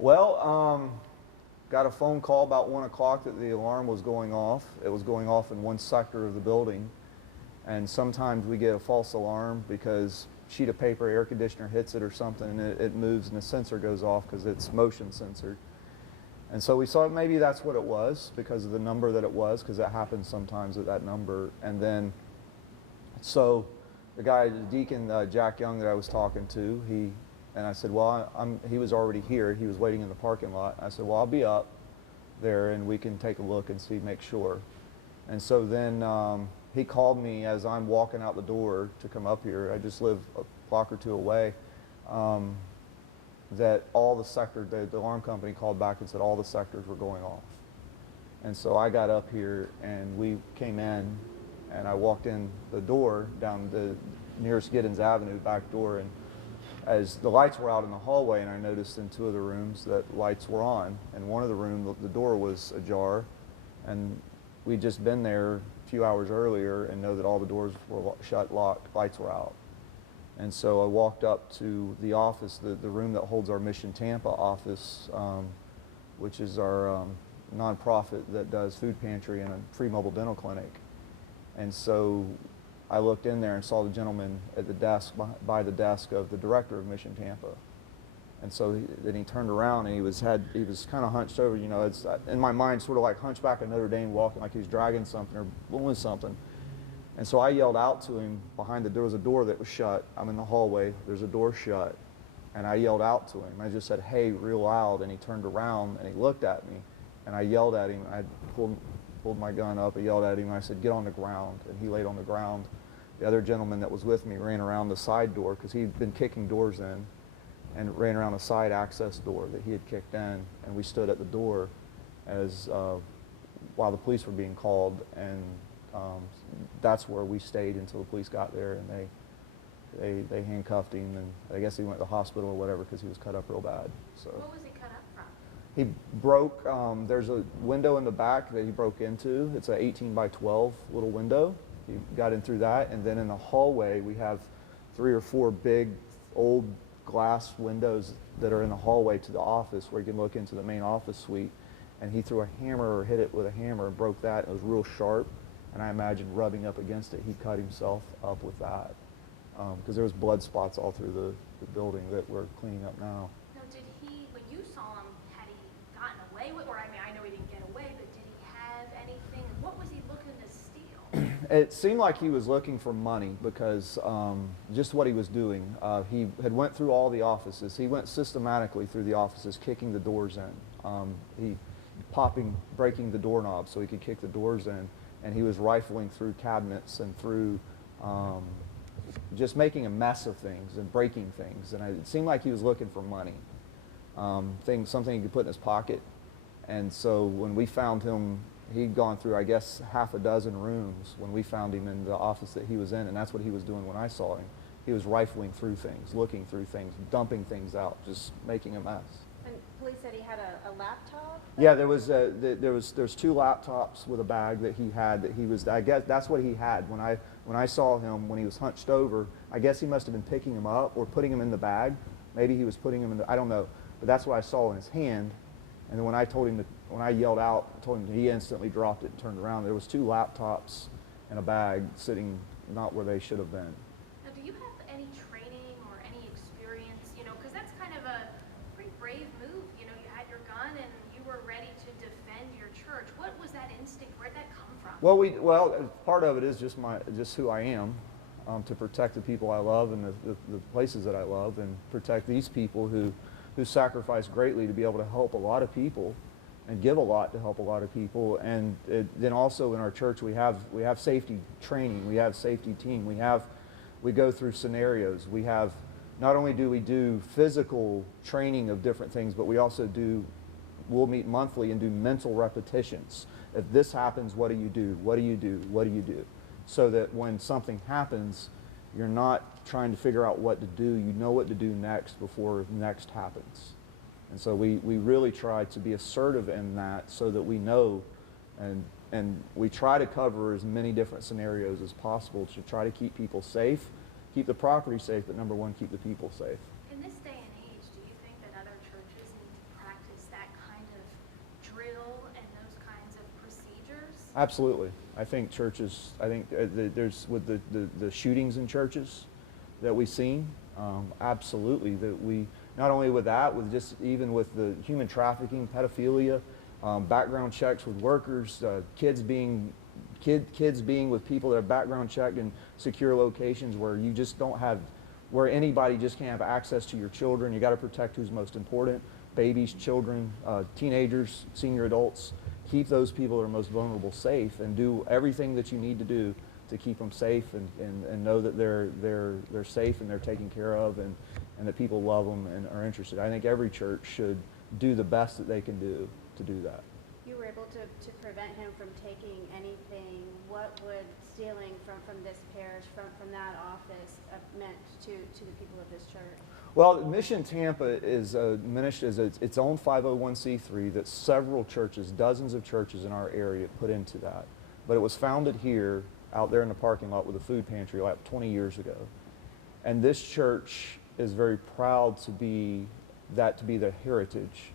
Well, got a phone call about 1 o'clock that the alarm was going off. It was going off in one sector of the building. And sometimes we get a false alarm because sheet of paper, air conditioner hits it or something, and it moves and the sensor goes off because it's motion censored. And so we saw maybe that's what it was because of the number that it was, because that happens sometimes at that number. And then, so the guy, the deacon, Jack Young, that I was talking to, and I said, well, he was already here. He was waiting in the parking lot. I said, well, I'll be up there and we can take a look and see, make sure. And so then he called me as I'm walking out the door to come up here. I just live a block or two away. That all the sector, the alarm company called back and said all the sectors were going off. And so I got up here and we came in and I walked in the door down the nearest Giddens Avenue back door, and as the lights were out in the hallway, and I noticed in 2 of the rooms that lights were on, and one of the rooms the door was ajar, and we'd just been there a few hours earlier and know that all the doors were shut, locked, lights were out. And so I walked up to the office, the room that holds our Mission Tampa office, which is our nonprofit that does food pantry and a free mobile dental clinic. And so I looked in there and saw the gentleman at the desk, by the desk of the director of Mission Tampa. And so then he turned around and he was kind of hunched over, you know, it's in my mind sort of like Hunchback of Notre Dame, walking like he's dragging something or pulling something. And so I yelled out to him behind there was a door that was shut. I'm in the hallway, there's a door shut. And I yelled out to him. I just said, hey, real loud. And he turned around and he looked at me. And I yelled at him. I pulled my gun up, I yelled at him, and I said, get on the ground. And he laid on the ground. The other gentleman that was with me ran around the side door because he'd been kicking doors in, and ran around the side access door that he had kicked in. And we stood at the door as while the police were being called, and that's where we stayed until the police got there, and they handcuffed him, and I guess he went to the hospital or whatever because he was cut up real bad. So what was he cut up from? he broke, there's a window in the back that he broke into. It's an 18 by 12 little window. He got in through that, and then in the hallway we have 3 or 4 big old glass windows that are in the hallway to the office where you can look into the main office suite. And he threw a hammer or hit it with a hammer and broke that. It was real sharp. And I imagine rubbing up against it, he cut himself up with that. Because there was blood spots all through the building that we're cleaning up now. Now, did he, when you saw him, had he gotten away with, or I mean, I know he didn't get away, but did he have anything? What was he looking to steal? It seemed like he was looking for money because just what he was doing. He had went through all the offices. He went systematically through the offices, kicking the doors in. He breaking the doorknobs so he could kick the doors in. And he was rifling through cabinets and through just making a mess of things and breaking things. And it seemed like he was looking for money, something he could put in his pocket. And so when we found him, he'd gone through, I guess, half a dozen rooms when we found him in the office that he was in, and that's what he was doing when I saw him. He was rifling through things, looking through things, dumping things out, just making a mess. And police said he had a laptop? Yeah, there's 2 laptops with a bag that he had that he was, I guess that's what he had. When I saw him, when he was hunched over, I guess he must have been picking him up or putting him in the bag. Maybe he was putting him in I don't know. But that's what I saw in his hand. And then when I yelled out, told him, he instantly dropped it and turned around. There was 2 laptops and a bag sitting not where they should have been. Now, do you have any training or any experience, you know, because that's kind of a pretty brave move. You know, you had your gun and you were ready to defend your church. What was that instinct? Where'd that come from? Well, part of it is just who I am, to protect the people I love and the places that I love, and protect these people who sacrifice greatly to be able to help a lot of people and give a lot to help a lot of people. And then also in our church we have safety training, we have safety team, we go through scenarios. We have, not only do we do physical training of different things, but we also we'll meet monthly and do mental repetitions. If this happens, what do you do? What do you do? What do you do? So that when something happens, you're not trying to figure out what to do. You know what to do next before next happens. And so we really try to be assertive in that so that we know, and we try to cover as many different scenarios as possible to try to keep people safe, keep the property safe, but number one, keep the people safe. In this day and age, do you think that other churches need to practice Absolutely. I think churches, there's with the shootings in churches that we've seen, absolutely, that we, not only with that, with just even with the human trafficking, pedophilia, background checks with workers, kids being with people that are background checked in secure locations where you just don't have, where anybody just can't have access to your children. You got to protect who's most important, babies, children, teenagers, senior adults. Keep those people that are most vulnerable safe, and do everything that you need to do to keep them safe, and know that they're safe and they're taken care of, and that people love them and are interested. I think every church should do the best that they can do to do that. You were able to prevent him from taking anything. What would stealing from this parish, from that office, meant to the people of this church? Well, Mission Tampa is its own 501c3 that several churches, dozens of churches in our area put into that. But it was founded here, out there in the parking lot with a food pantry, like 20 years ago. And this church is very proud to be the heritage.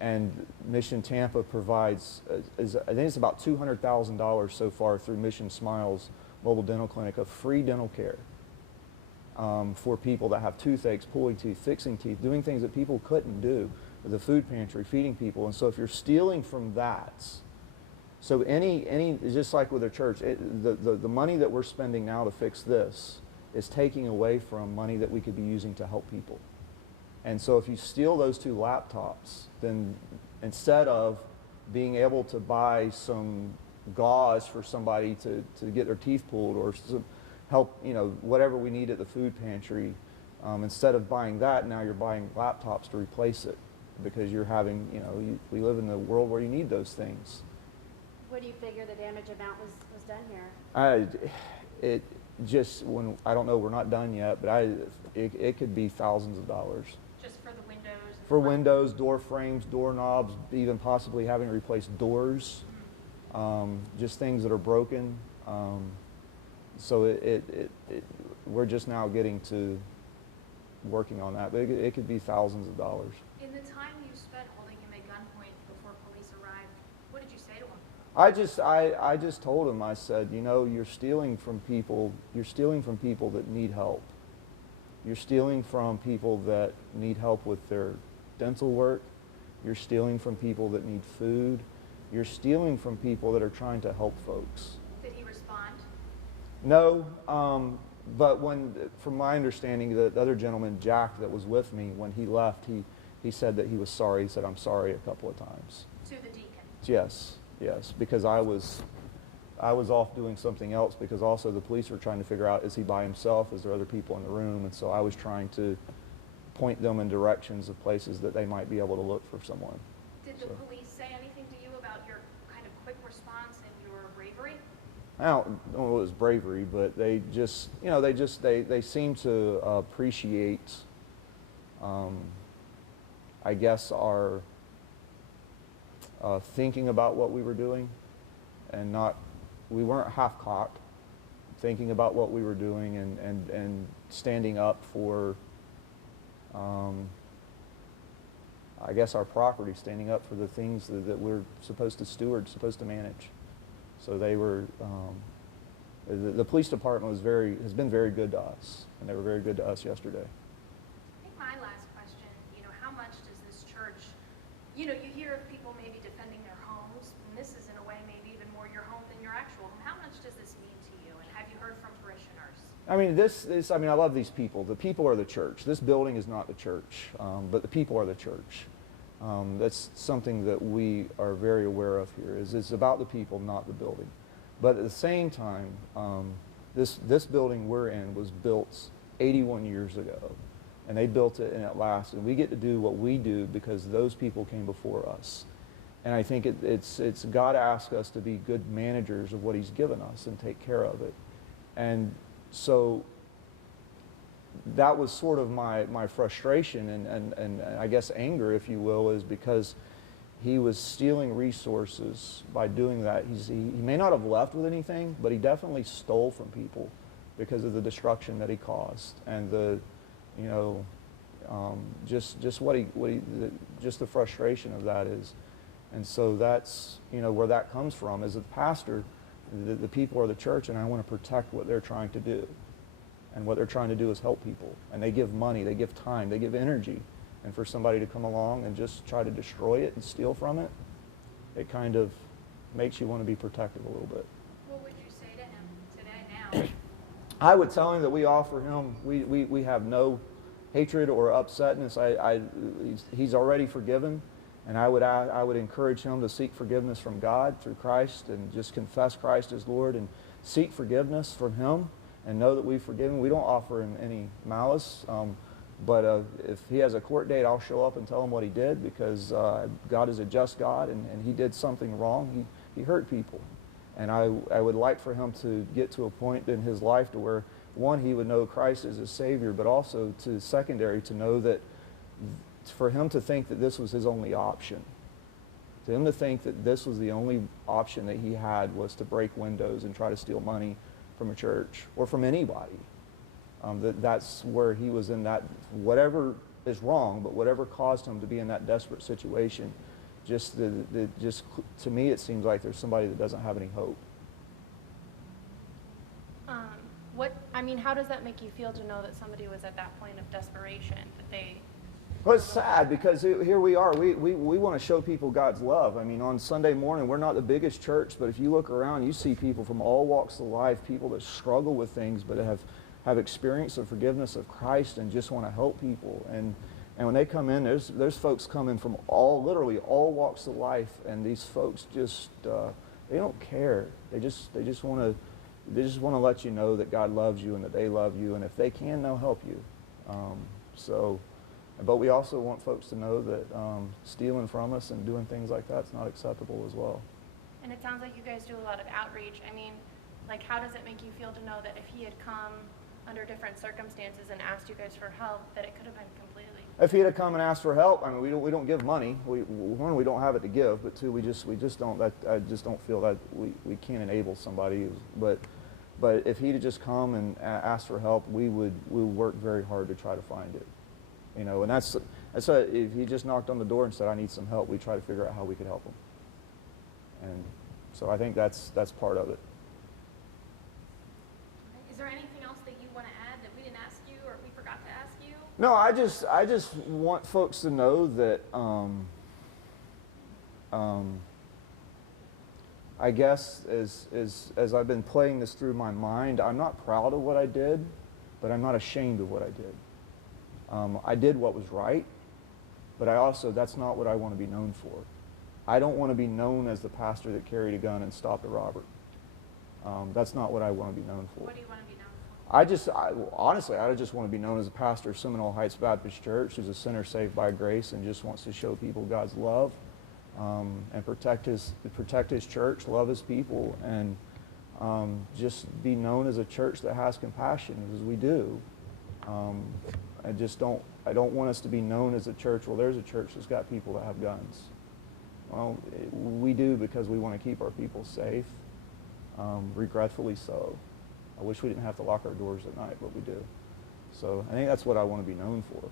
And Mission Tampa provides, I think it's about $200,000 so far through Mission Smiles Mobile Dental Clinic of free dental care. For people that have toothaches, pulling teeth, fixing teeth, doing things that people couldn't do with the food pantry, feeding people. And so if you're stealing from that, so any just like with a church, the money that we're spending now to fix this is taking away from money that we could be using to help people. And so if you steal those 2 laptops, then instead of being able to buy some gauze for somebody to get their teeth pulled, or some help, whatever we need at the food pantry, instead of buying that, now you're buying laptops to replace it, because you're having, we live in a world where you need those things. What do you figure the damage amount was done here? I don't know, we're not done yet, but it could be thousands of dollars. Just for the windows? For windows, door frames, doorknobs, even possibly having to replace doors, just things that are broken. So we're just now getting to working on that, but it could be thousands of dollars. In the time you spent holding him at gunpoint before police arrived, what did you say to him? I just told him, I said, you're stealing from people that need help. You're stealing from people that need help with their dental work. You're stealing from people that need food. You're stealing from people that are trying to help folks. Did he respond? No, but from my understanding, the other gentleman, Jack, that was with me, when he left, he said that he was sorry. He said, "I'm sorry," a couple of times. To the deacon? Yes, because I was off doing something else, because also the police were trying to figure out, is he by himself? Is there other people in the room? And so I was trying to point them in directions of places that they might be able to look for someone. Did the police say anything to you about your kind of quick response and your bravery? I don't know if it was bravery, but they just, they seem to appreciate, I guess, our thinking about what we were doing, and we weren't half-cocked, thinking about what we were doing, and standing up for, I guess, our property, standing up for the things that we're supposed to steward, supposed to manage. So they were, the police department has been very good to us, and they were very good to us yesterday. I think my last question, how much does this church, you hear of people maybe defending their homes, and this is in a way maybe even more your home than your actual home. How much does this mean to you, and have you heard from parishioners? I mean, I love these people. The people are the church. This building is not the church, but the people are the church. That's something that we are very aware of here. It's about the people, not the building. But at the same time, this building we're in was built 81 years ago, and they built it and it lasts. And we get to do what we do because those people came before us. And I think it's God asked us to be good managers of what He's given us and take care of it. And so that was sort of my frustration and I guess anger, if you will, is because he was stealing resources by doing that. He may not have left with anything, but he definitely stole from people because of the destruction that he caused, and the, just the frustration of that is, And so that's, where that comes from. As a pastor, the people are the church, and I want to protect what they're trying to do. And what they're trying to do is help people. And they give money, they give time, they give energy. And for somebody to come along and just try to destroy it and steal from it, it kind of makes you want to be protective a little bit. What would you say to him today now? I would tell him that we offer him, we have no hatred or upsetness. He's already forgiven, and I would encourage him to seek forgiveness from God through Christ, and just confess Christ as Lord and seek forgiveness from him and know that we've forgiven. We don't offer him any malice, but if he has a court date, I'll show up and tell him what he did, because God is a just God, and he did something wrong. He hurt people. And I would like for him to get to a point in his life to where, one, he would know Christ as his Savior, but also to secondary to know that for him to think that this was his only option, to him to think that this was the only option that he had was to break windows and try to steal money from a church or from anybody. That's where he was in that, whatever is wrong, but whatever caused him to be in that desperate situation, just to me it seems like there's somebody that doesn't have any hope. How does that make you feel to know that somebody was at that point of desperation, that they... Well, it's sad, because here we are. We want to show people God's love. I mean, on Sunday morning, we're not the biggest church, but if you look around, you see people from all walks of life, people that struggle with things but have experienced the forgiveness of Christ and just want to help people. And when they come in, there's folks coming from literally all walks of life, and these folks just they don't care. They just want to let you know that God loves you and that they love you, and if they can, they'll help you. But we also want folks to know that stealing from us and doing things like that is not acceptable as well. And it sounds like you guys do a lot of outreach. How does it make you feel to know that if he had come under different circumstances and asked you guys for help, that it could have been completely... If he had come and asked for help, we don't give money. One, we don't have it to give, but two, we just don't. I just don't feel that we can't enable somebody. But if he'd have just come and asked for help, we would work very hard to try to find it. And that's if he just knocked on the door and said, "I need some help," we try to figure out how we could help him. And so I think that's part of it. Is there anything else that you want to add that we didn't ask you or we forgot to ask you? No, I just want folks to know that I guess as I've been playing this through my mind, I'm not proud of what I did, but I'm not ashamed of what I did. I did what was right, but that's not what I want to be known for. I don't want to be known as the pastor that carried a gun and stopped a robber. That's not what I want to be known for. What do you want to be known for? Honestly, I just want to be known as a pastor of Seminole Heights Baptist Church, who's a sinner saved by grace and just wants to show people God's love, and protect his church, love his people, and just be known as a church that has compassion, as we do. I don't want us to be known as a church, well, there's a church that's got people that have guns. Well, we do, because we want to keep our people safe, regretfully so. I wish we didn't have to lock our doors at night, but we do. So I think that's what I want to be known for.